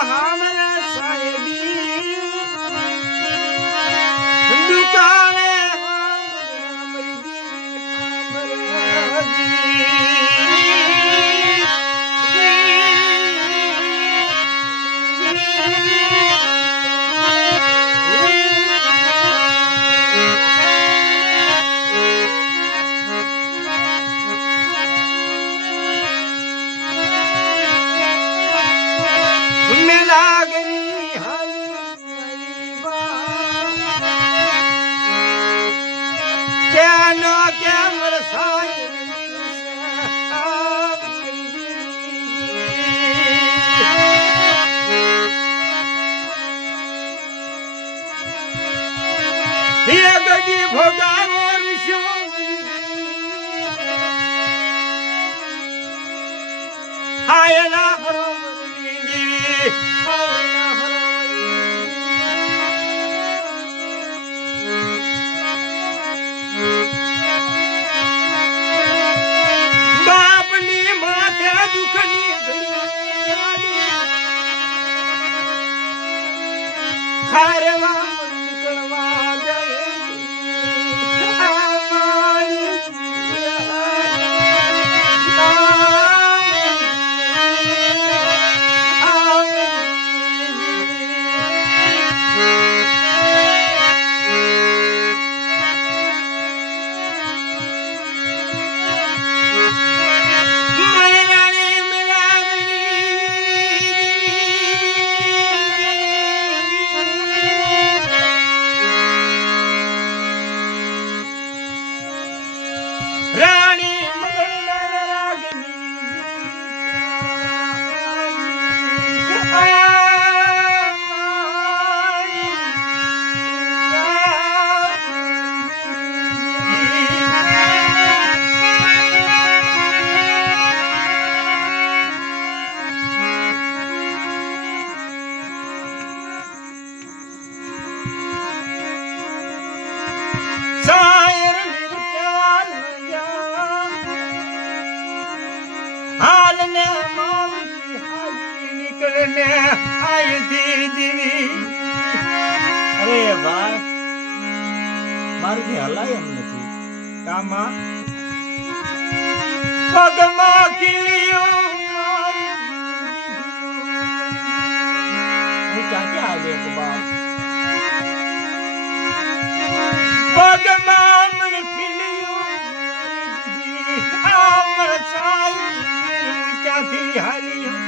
हमरा साहेबी दुकाने ભોગાવો હાયલા બાપની માથે દુખની ખારવા નીકળવા જાય અરે ભાઈ મારથી હલાય એમ નથી કામાં પગમાં કિલિયો હું ક્યાંથી આવે બાપ પગમાં મને કિલિયો આમર ચાઈ ક્યાંથી હાલ્યો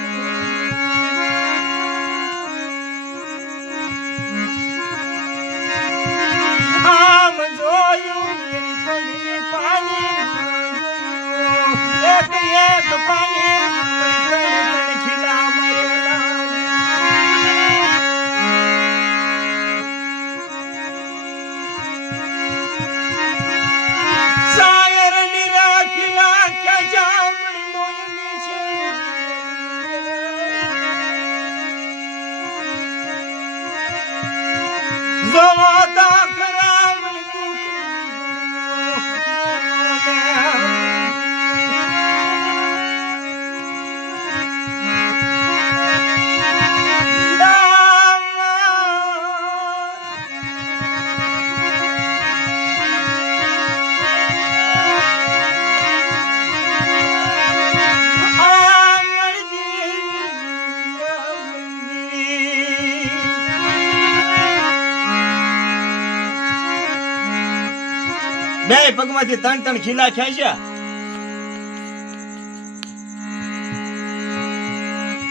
બે પગમાંથી ત્રણ ત્રણ ખીલા ખાય છે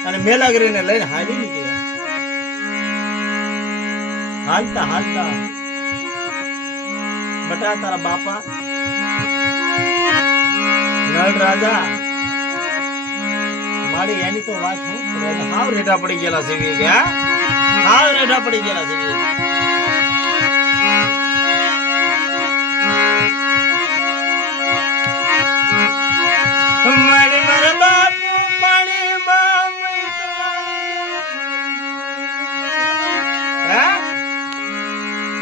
અને મેલાગરીને લઈને હાલી નીકળ્યા હાલતા હાલતા બટા તારા બાપા નળ રાજા મારી એની તો વાત હું હાવ રેઢા પડી ગયેલા છે હાવ રેઢા પડી ગયેલા છે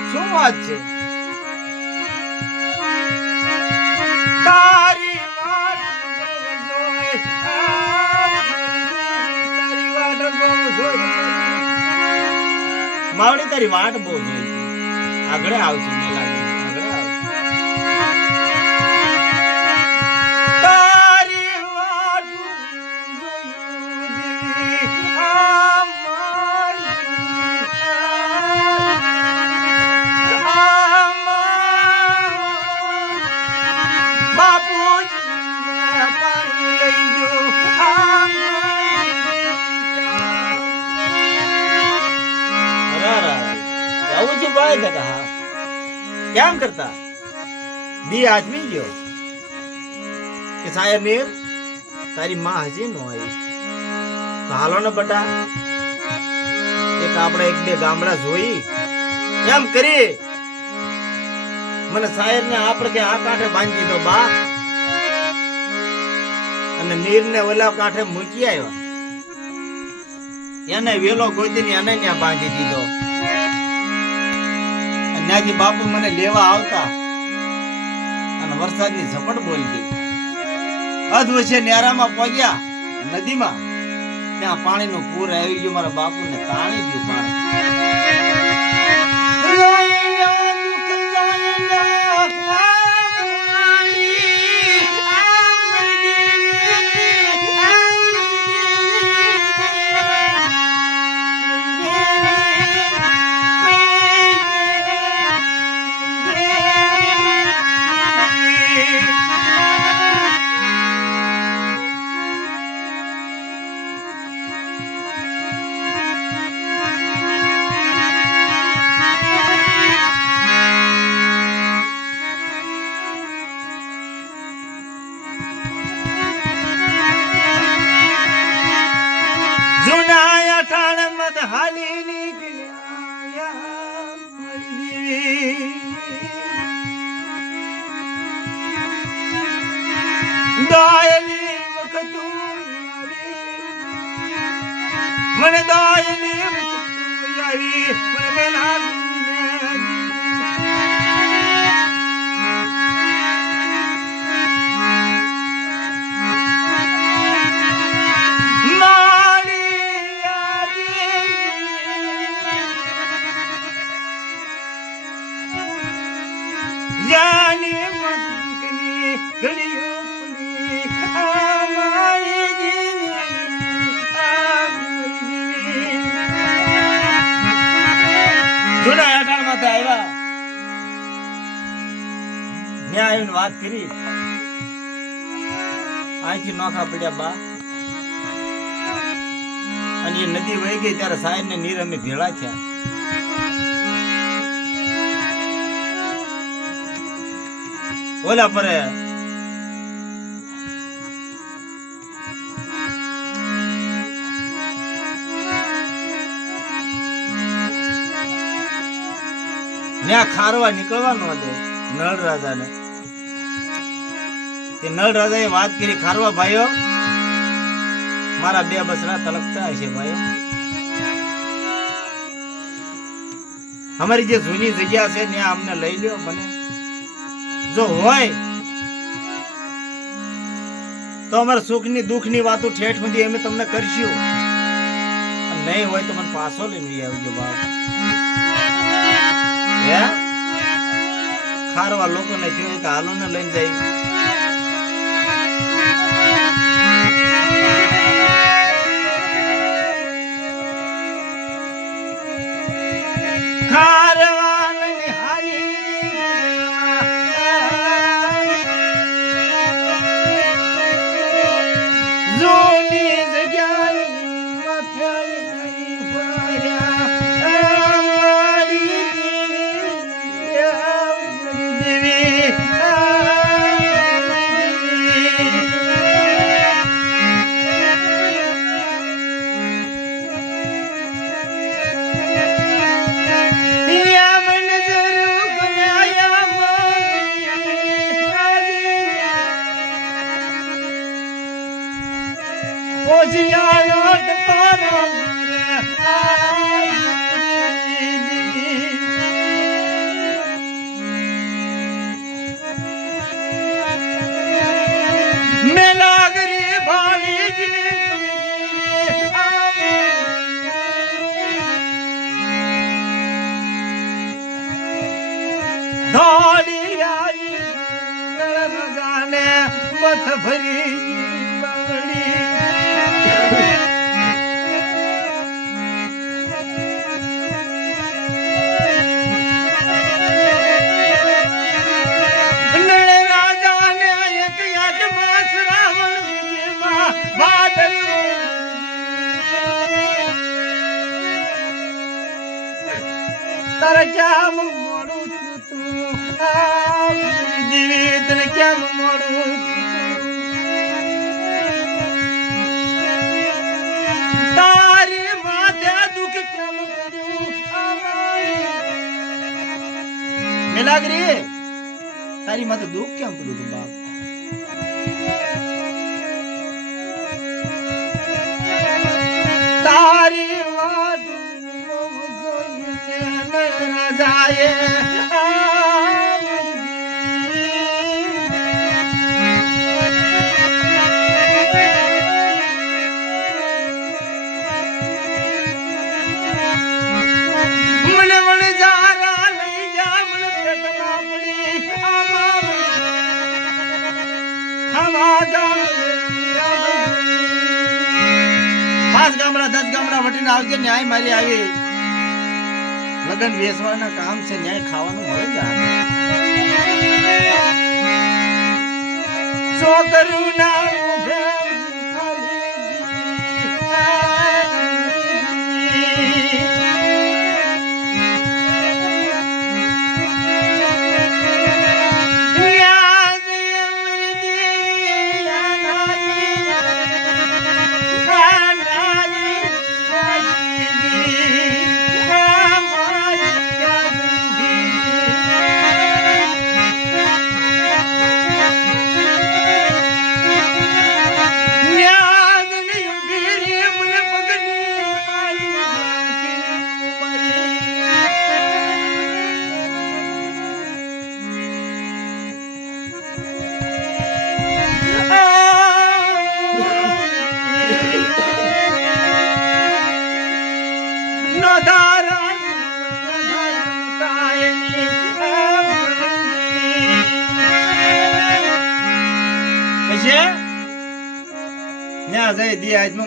શું વાત છે તારી વાત જોઈ તારી વાત જોઈ વાળી તારી વાટ બહુ જોઈ આગળ આવશે મેં લાગે આગળ આવશે તારી વાટ કેમ કરતા દી આદમી ગયો કે સાહેબ મીર તારી માં હજી નો આવી તો હાલો ને બટા એક આપણે એક બે ગામડા જોઈ કેમ કરી મને સાહેબ ને આપણે કે આ કાંઠે બાંધી દીધો બા અને નીર ને ઓલા કાંઠે મૂકી આવ્યા એને વેલો ગોતીને એને ત્યાં બાંધી દીધો નાજી બાપુ મને લેવા આવતા અને વરસાદની ઝપટ બોલતી અધવચ્ચે નેરામાં પગ્યા નદીમાં ત્યાં પાણીનું પૂર આવી ગયું મારા બાપુને તાણી ગયું પાણી હાલી નીકળ્યા દાયલી વખતું મને દાયલી વખતું આવી મને પેલા વાત કરી અહીંથી નોખા પડ્યા બા અને એ નદી વહી ગઈ ત્યારે સાહેબ ને નીર અમે ભેળા થયા ઓલા પરે ત્યાં ખારવા નીકળવાનો હતો નળ રાજાને તે નળ રાજાએ વાત કરી ખારવા ભાઈઓ મારા બે બસરા તલકતા હશે ભાઈઓ અમારી જે જૂની જગ્યા છે ત્યાં અમને લઈ લ્યો મને જો હોય તો અમારા સુખ ની દુઃખ ની વાતો ઠેઠ સુધી અમે તમને કરશું નહીં હોય તો મને પાછો લઈને આવજો બાપ ખારવા લોકોને કહેવાય કે હાલો ને લઈને જાય ભરી બાવળી તારે કેમ મોડું તું જીવિત ને કેમ મોડું તારી માથે દુઃખ કેમ પડ્યું મેલાગરી તારી માથે દુઃખ કેમ પડ્યું તું બાપ તારી વાત રાજાએ મને મને જારા લઈ જા મને પેટમાં પડી આમાં પાંચ ગામડા 10 ગામડા વટીને આવજે ન્યાય મારી આવી લગન વેચવાના કામ છે ન્યાય ખાવાનું મળે જાય છોકરું ના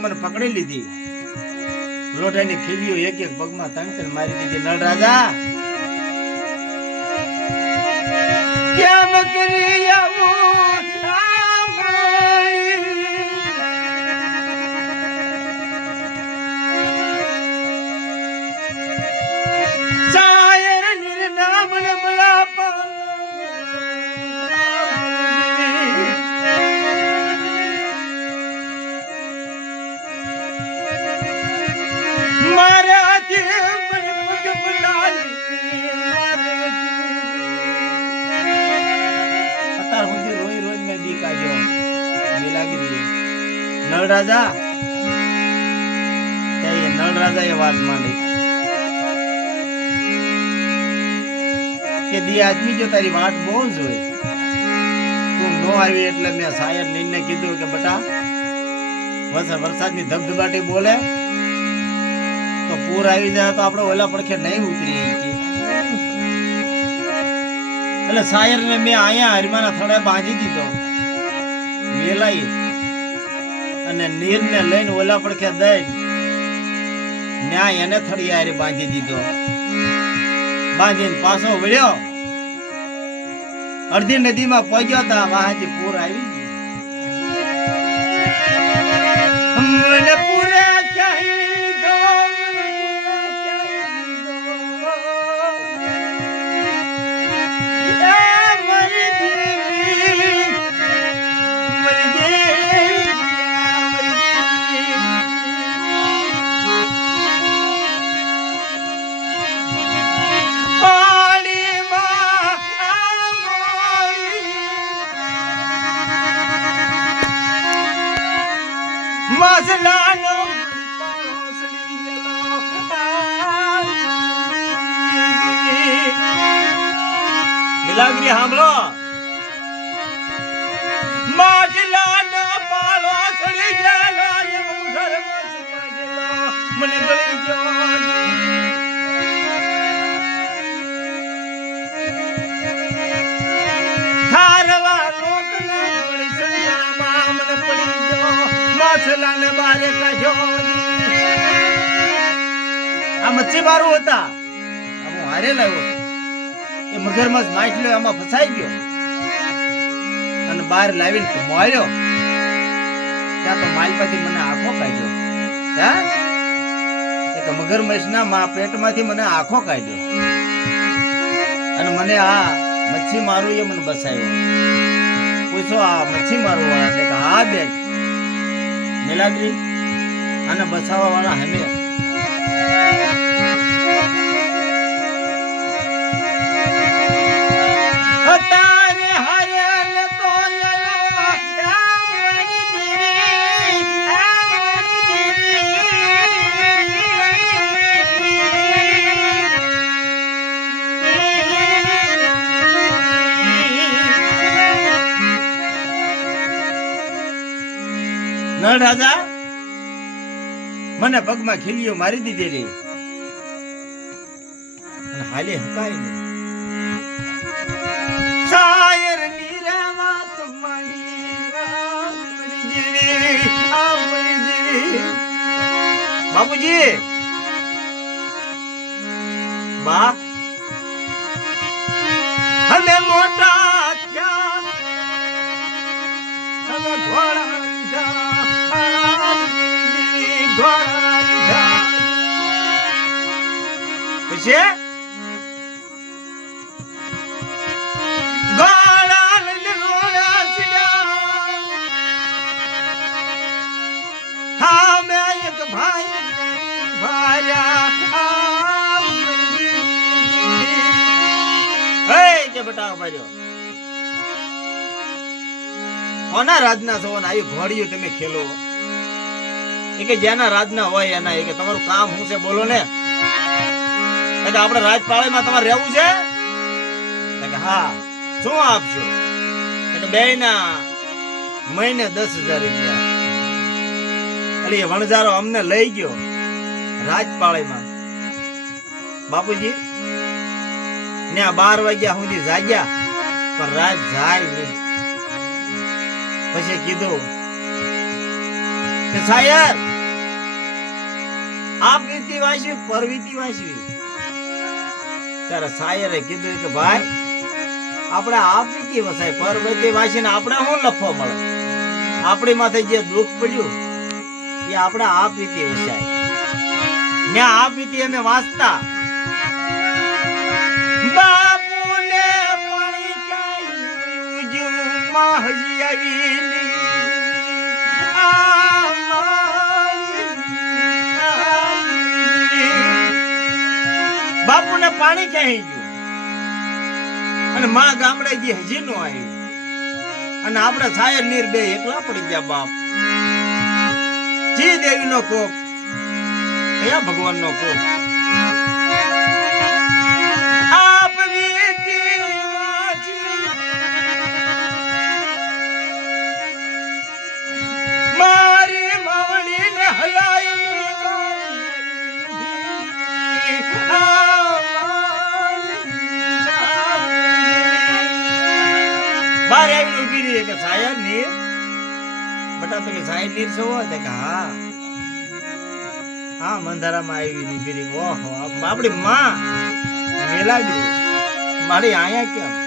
મને પકડી લીધી લોઢાની ખીલીઓ એક એક પગમાં તણ મારી દીધી નળ રાજા કેમ કરી આવું સાયર નિર્નામ બળા નળ રાજા એ વાત માંડી કે દી આદમી જો તારી વાત બહુ જોઈ તું નો આવી એટલે મેં શાયર નીને કીધું કે બેટા વરસાદની ધબધબાટી બોલે તો પૂર આવી જાય તો આપણે ઓલા પડખે નહીં ઉતરી એટલે શાયર ને મેં અહીંયા હરિમાના થડે બાંધી દીધો વેલાઈ અને નીર ને લઈને ઓલા પડખે દઈ ન્યાય એને થડિયારી બાંધી દીધો બાંધીને પાછો વળ્યો અડધી નદીમાં પહોંચ્યો તા વાહથી પૂર આવી ગયું પૂરે મસલાનો મિલાગરી સાંભળો માટલાનો પાલો સડી ગયેલો ઘર મને ગળી ગયો ખારવા લોકના વળી સંગામાં માછલા ને બારે કાઢ્યો આ મચ્છી મારું હતા હું હારે લાવ્યો એ મગરમચ્છ માછલો આમાં ફસાઈ ગયો અને બહાર લાવીને માર્યો ત્યાં તો માલપાથી મને આંખો કાઢ્યો હા એક મગરમચ્છના પેટમાંથી મને આંખો કાઢ્યો અને મને આ મચ્છી મારું એ મને બસાયો પૂછો આ મચ્છી મારું વાળા કે હા બેન નીલાદ્રી આને બસાવવા વાળા હમે નળ રાજા મને પગમાં ખીલીઓ મારી દીધેલી અને હાલે હકાય નહીં શાયર નીરામાં તમારી બાપુજી બા અમે મોટા થયા અમે ઘોડા લીધા પછી હા મેં એક ભાઈ ભાર્યા કે બટા ભાઈઓ કોના રાજના છો ને આવી ઘોડીઓ તમે ખેલો એ કે જેના રાજના હોય એના એ કે તમારું કામ શું છે બોલો ને આપણે રાજપાળામાં તમારે રહેવું છે કે હા શું આપશો બે ના મહિને 10,000 રૂપિયા એટલે એ વણજારો અમને લઈ ગયો રાજપાળામાં બાપુજી ત્યાં 12 વાગ્યા સુધી જાગ્યા પણ રાત જાય નહીં પછી કીધું કે સાયર આપ વીતી વાંચવી પરવીતી વાંચવી ત્યારે સાયરે કીધું કે ભાઈ આપણે આપ વીતી વસાય પરવીતી વાંચીને આપણે શું લખો મળે આપણી માથે જે દુઃખ પડ્યું એ આપણે આપ વીતી વસાય ત્યાં આપ વીતી અમે વાંચતા બાપુને પાણી કાઈ હજી આવી બાપુને પાણી ક્યાં ગયું અને માં ગામડે જે હજી નો આવી અને આપણે સાયર નીર બે એકલા પડી ગયા બાપ જી દેવી નો કોપ કયા ભગવાન નો કોપ આપ વીતી વાંચી મારી માવડી ને હલાઈ બાર આવી ઉભી રહી કે સાયર નીર બટા તમે સાયર નીર છો કે હા હા મંધારામાં આવી ઉભી રહી ઓહો આપણી માં મેલાગી મારી આયા કેમ